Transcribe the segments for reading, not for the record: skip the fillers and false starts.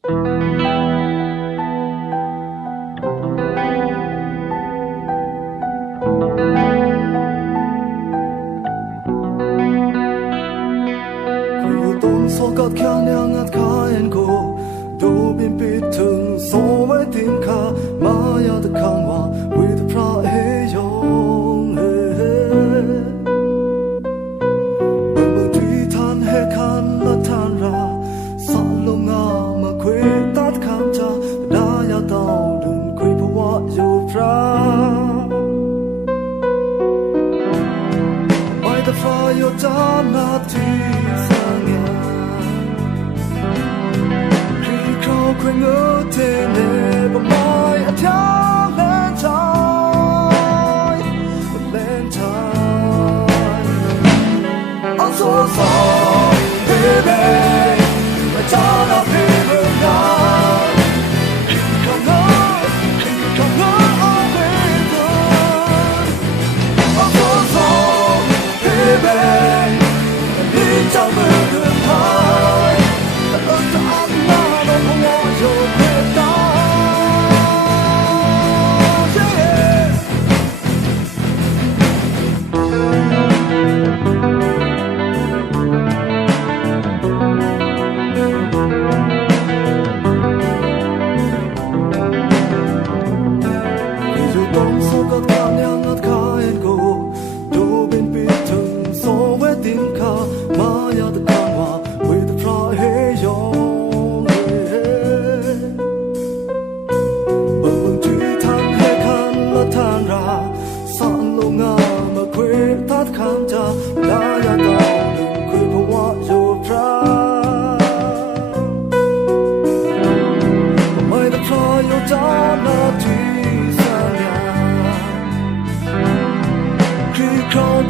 So got kang yang at kain ko do bin bitun so mai tim kha ma ya the kang wa with the pra he yong bu tui than he kan na than ra sa lo nga ma kwe tat kham cha da ya tao dun kwe po wa yo pra by the fire yo da na ti quên ngỡ thế này bằng môi anh theo lên trời anh so so baby mà cha đã về bên nhau không ngỡ ở bên tôi anh so so baby đi trong mưa đường hai ơn ta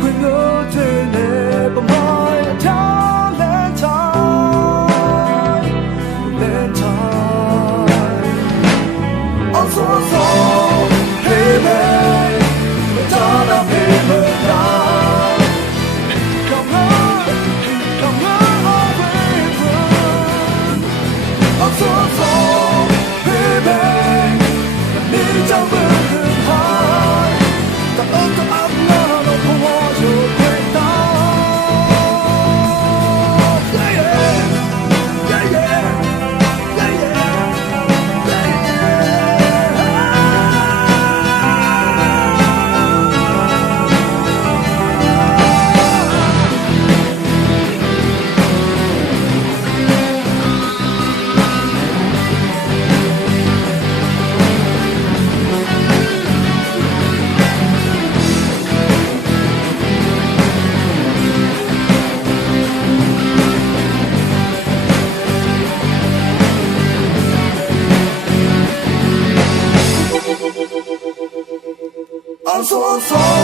quên ngỡ thế này bằng môi anh theo lên trời anh so so baby ta đã về bên nhau không ngỡ ở bên tôi anh so so baby đi trong mưa đường hai ta ơn ta ấm I'm so sorry.